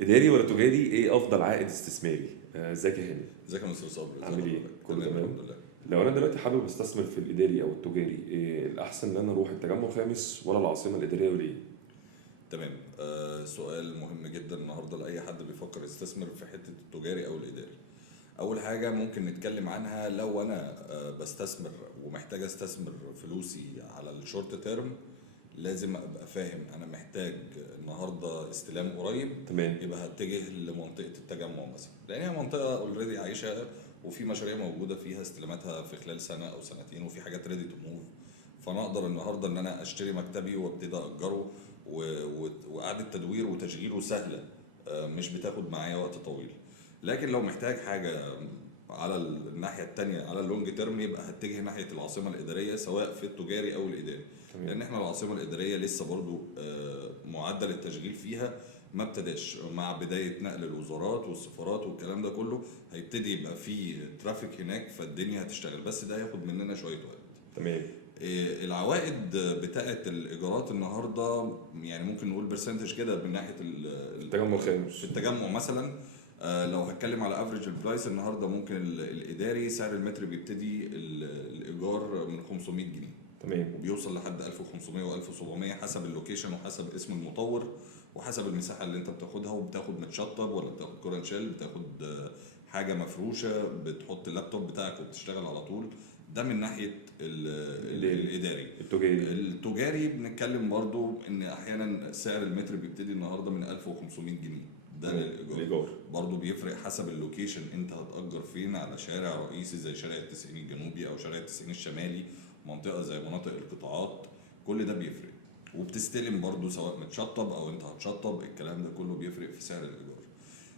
اداري ولا تجاري، ايه افضل عائد استثماري؟ ازيك يا هاني؟ ازيك يا مستر صبري؟ عامل ايه؟ كله تمام؟ الحمد لله. لو انا دلوقتي حابب استثمر في الاداري او التجاري، إيه الاحسن ان انا اروح التجمع الخامس ولا العاصمه الاداريه وليه؟ تمام. سؤال مهم جدا النهارده لاي حد بيفكر يستثمر في حته التجاري او الاداري. اول حاجه ممكن نتكلم عنها، لو انا بستثمر ومحتاج استثمر فلوسي على الشورت تيرم، لازم ابقى فاهم انا محتاج النهارده استلام قريب. تمام. يبقى هتجه لمنطقه التجمع مثلا، لان هي منطقه اوريدي عايشه وفي مشاريع موجوده فيها استلاماتها في خلال سنه او سنتين، وفي حاجات ريدي تو موف. فانا اقدر النهارده ان انا اشتري مكتبي وابتدي اجره، واعاده تدوير وتشغيله سهله، مش بتاخد معايا وقت طويل. لكن لو محتاج حاجه على الناحيه التانية على اللونج تيرم، يبقى هتجه ناحيه العاصمه الاداريه سواء في التجاري او الاداري. تمام. لان احنا العاصمه الاداريه لسه برضو معدل التشغيل فيها ما ابتداش، مع بدايه نقل الوزارات والسفارات والكلام ده كله هيبتدي يبقى في ترافيك هناك، فالدنيا هتشتغل، بس ده هياخد مننا شويه وقت. تمام. العوائد بتاعه الايجارات النهارده يعني ممكن نقول برسنتج كده من ناحيه التجمع الخامس. في التجمع مثلا. لو هتكلم على افريج البرايس النهارده، ممكن الاداري سعر المتر بيبتدي الايجار من 500 جنيه، تمام. وبيوصل لحد 1500 و1700 حسب اللوكيشن وحسب اسم المطور وحسب المساحه اللي انت بتاخدها، وبتاخد متشطب ولا بتاخد كورن شيل، بتاخد حاجه مفروشه بتحط اللابتوب بتاعك وبتشتغل على طول. ده من ناحيه الاداري. التجاري بنتكلم برضو ان احيانا سعر المتر بيبتدي النهارده من 1500 جنيه، ده للايجار. برضو بيفرق حسب اللوكيشن، انت هتأجر فين، على شارع رئيسي زي شارع التسعين الجنوبي او شارع التسعين الشمالي، منطقه زي مناطق القطاعات، كل ده بيفرق. وبتستلم برضو سواء متشطب او انت هتشطب، الكلام ده كله بيفرق في سعر الايجار.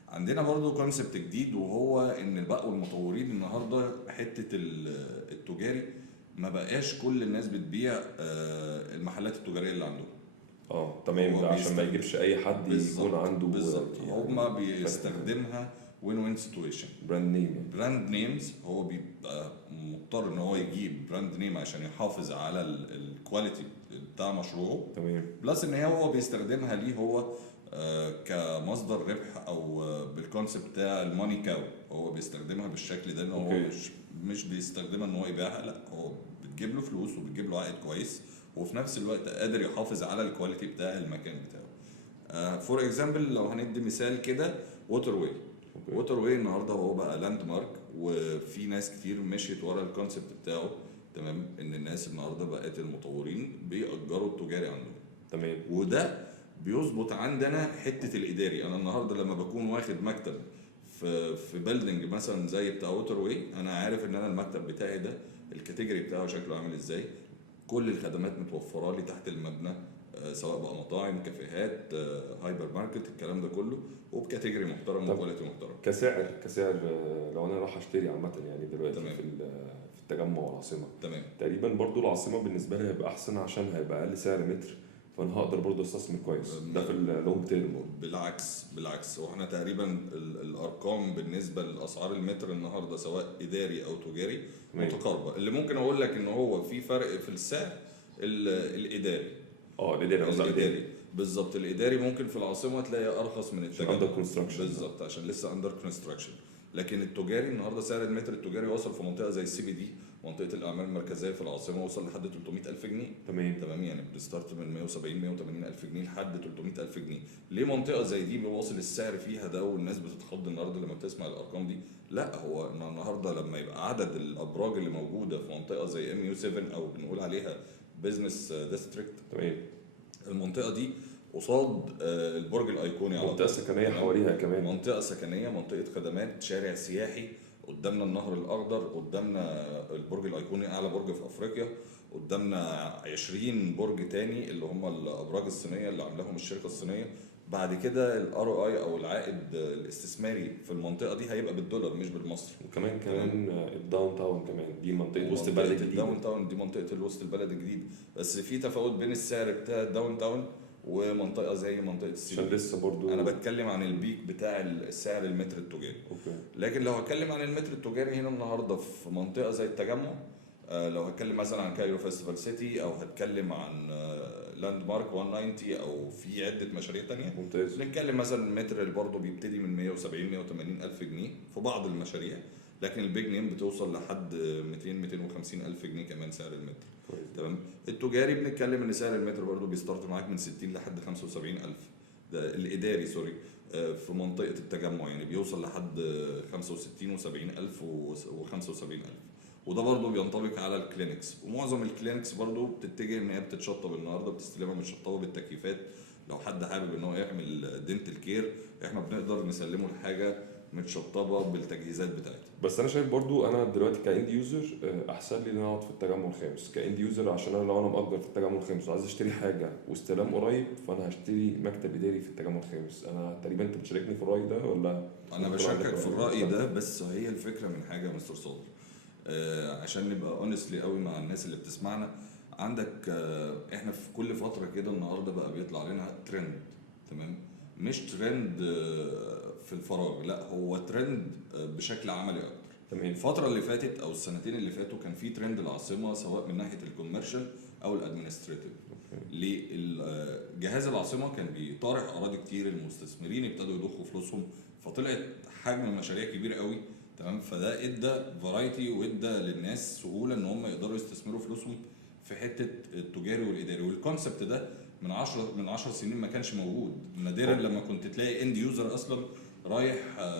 عندنا برضو كونسبت جديد، وهو ان بقوا المطورين النهارده حته التجاري ما بقاش كل الناس بتبيع المحلات التجاريه اللي عندهم. تمام. ده عشان ما يجيبش اي حد يكون عنده بالظبط. يعني هما بيستخدمها وين وين سيتويشن، براند نيمز. هو بيبقى مضطر ان هو يجيب براند نيم عشان يحافظ على الكواليتي بتاع مشروعه. تمام. بلس ان هو بيستخدمها ليه هو كمصدر ربح، او بالكونسيبت بتاع الماني كاو. هو بيستخدمها بالشكل ده، ان هو مش بيستخدمها ان هو يبيعها، لا، هو بتجيب له فلوس وبتجيب له عائد كويس، وفي نفس الوقت قادر يحافظ على الكواليتي بتاع المكان بتاعه. فور اكزامبل، لو هندي مثال كده، ووتر واي النهارده هو بقى لاند مارك، وفي ناس كتير مشيت ورا الكونسبت بتاعه. تمام. ان الناس النهارده بقت المطورين بيأجروا التجاري عندهم. تمام. وده بيظبط عندنا حته الاداري. انا النهارده لما بكون واخد مكتب في بيلدينج مثلا زي بتاع ووتر واي، انا عارف ان انا المكتب بتاعي ده الكاتيجوري بتاعه شكله عامل ازاي، كل الخدمات متوفره لي تحت المبنى، سواء بقى مطاعم، كافيهات، هايبر ماركت، الكلام ده كله، وبكاتيجوري محترم وكواليتي محترم. كسعر لو انا راح اشتري عامه يعني دلوقتي في التجمع والعاصمه، تمام. تقريبا برضو العاصمه بالنسبه لي هيبقى احسن عشان هيبقى اقل سعر متر، فانا هقدر برضو استثمر كويس ده في اللونج تيرم. بالعكس واحنا تقريبا الارقام بالنسبه لاسعار المتر النهارده سواء اداري او تجاري متقاربه. اللي ممكن اقول لك ان هو في فرق في السعر الاداري. الاداري بالظبط. الاداري ممكن في العاصمه تلاقي ارخص من التجمع، اندر كونستراكشن. بالظبط، عشان لسه اندر كونستراكشن. لكن التجاري النهارده سعر المتر التجاري وصل في منطقه زي السي بي دي، منطقه الاعمال المركزيه في العاصمه، وصل لحد 300,000 جنيه. تمام. يعني بنستارت من 170 180,000 جنيه لحد 300,000 جنيه. ليه منطقه زي دي بيواصل السعر فيها ده والناس بتتخض النهارده لما بتسمع الارقام دي؟ لا، هو النهارده لما يبقى عدد الابراج اللي موجوده في منطقه زي ام يو 7 او بنقول عليها بزنس ديستريكت، تمام، المنطقه دي قصاد البرج الايقوني، على منطقه سكنيه حواليها كمان، منطقه سكنيه، منطقه خدمات، شارع سياحي، قدامنا النهر الاخضر، قدامنا البرج الايقوني اعلى برج في افريقيا، قدامنا 20 برج تاني اللي هم الابراج الصينيه اللي عاملاهم الشركه الصينيه. بعد كده الار او اي او العائد الاستثماري في المنطقه دي هيبقى بالدولار مش بالمصري. وكمان الداون تاون كمان، دي منطقه وسط البلد الجديد. الداون تاون دي منطقه الوسط البلد الجديد، بس في تفاوت بين السعر بتاع الداون تاون ومنطقه زي منطقه السيتي. عشان لسه برضو انا بتكلم عن البيك بتاع السعر المتر التجاري. لكن لو هتكلم عن المتر التجاري هنا النهارده في منطقه زي التجمع، لو هتكلم مثلا عن كايرو فيستيفال سيتي، او هتكلم عن لاند مارك 190 او في عده مشاريع تانية. ممتاز. بنتكلم مثلا المتر اللي برضه بيبتدي من 170 180 الف جنيه في بعض المشاريع، لكن البيج نيم بتوصل لحد 200 250 الف جنيه كمان سعر المتر. كويس. تمام. التجاري بنتكلم ان سعر المتر برضه بيستارت معاك من 60 لحد 75 الف، ده الاداري سوري. في منطقه التجمع يعني بيوصل لحد 65 و70 الف و75 الف. وده برضه بينطبق على الكلينكس، ومعظم الكلينكس برضه بتتجه ان هي بتتشطب النهارده، بتستلمها متشطبه بالتكييفات. لو حد حابب ان هو يعمل دينتال كير احنا بنقدر نسلمه الحاجه متشطبه بالتجهيزات بتاعتها. بس انا شايف برضو انا دلوقتي كاند يوزر احسن لي ان انا اقعد في التجمع الخامس كاند يوزر، عشان انا لو انا مأجر في التجمع الخامس وعايز اشتري حاجه واستلام قريب، فانا هشتري مكتب اداري في التجمع الخامس. انا تقريبا انت بتشاركني في الراي ده ولا؟ انا بشاركك في الراي ده، بس هي الفكره من حاجه يا مستر صادق، عشان نبقى اونستلي قوي مع الناس اللي بتسمعنا. عندك احنا في كل فتره كده النهارده بقى بيطلع لنا ترند، تمام؟ مش ترند في الفراغ، لا هو ترند بشكل عملي اكتر. تمام. الفتره اللي فاتت او السنتين اللي فاتوا كان في ترند العاصمه، سواء من ناحيه الكوميرشال او الادمنستريتيف. جهاز العاصمه كان بيطارح اراضي كتير، المستثمرين ابتدوا يضخوا فلوسهم، فطلعت حجم المشاريع كبير قوي، تمام؟ فده ادى فرايتي وادى للناس سهوله ان هم يقدروا يستثمروا فلوسهم في حته التجاري والاداري. والكونسبت ده من 10 سنين ما كانش موجود. نادرا لما كنت تلاقي اند يوزر اصلا رايح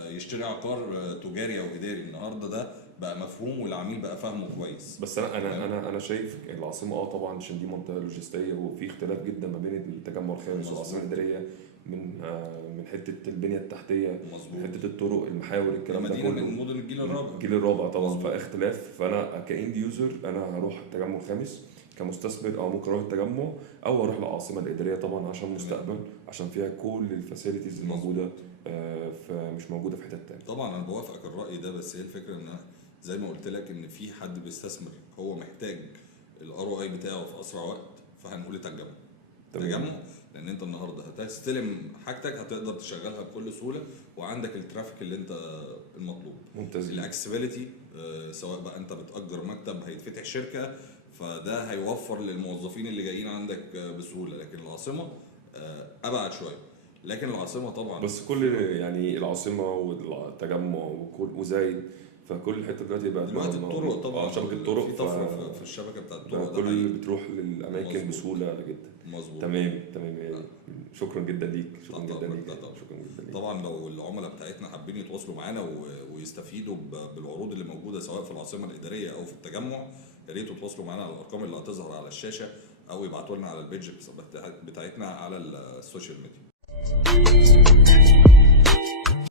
يشتري عقار تجاري او اداري. النهارده ده بقى مفهوم والعميل بقى فاهمه كويس. بس انا شايف العاصمه طبعا عشان دي منطقه لوجستيه، وفي اختلاف جدا ما بين التجمع الخامس والعاصمه الاداريه من حته البنيه التحتيه، مظبوط. حته الطرق، المحاور، الكلام ده المدينه كله من مدن الجيل الرابع. الجيل الرابع طبعا. مظبوط. فاختلاف. فانا كاند يوزر انا هروح التجمع الخامس كمستثمر، او ممكن اروح التجمع او اروح العاصمه الاداريه طبعا عشان مستقبل، عشان فيها كل الفاسيلتيز الموجوده مش موجوده في حتت تانية. طبعا انا بوافقك الراي ده، بس هي الفكره ان زي ما قلت لك ان في حد بيستثمر هو محتاج الار او اي بتاعه في اسرع وقت، فهنقول التجمع. تجمع لان انت النهارده هتستلم حاجتك هتقدر تشغلها بكل سهوله، وعندك الترافيك اللي انت المطلوب. ممتاز. الاكسبيليتي سواء بقى انت بتأجر مكتب هيتفتح شركه، فده هيوفر للموظفين اللي جايين عندك بسهوله. لكن العاصمه ابعد شويه. لكن العاصمه طبعا بس كل يعني العاصمه والتجمع وزايد، فكل الحته دلوقتي بقت دلوقتي الطرق طبعا شبكه الطرق في طفره في الشبكه بتاعت الطرق، كل اللي بتروح للاماكن مظبوط. بسهوله جدا. مظبوط. تمام يعني شكرا جدا ليك. شكرا جدا ليك. طبعا. شكرا جدا ليك. طبعا لو العملاء بتاعتنا حابين يتواصلوا معانا ويستفيدوا بالعروض اللي موجوده سواء في العاصمه الاداريه او في التجمع، يا ريت تتواصلوا معانا على الارقام اللي هتظهر على الشاشه، او يبعتوا لنا على البيج بتاعتنا على السوشيال ميديا.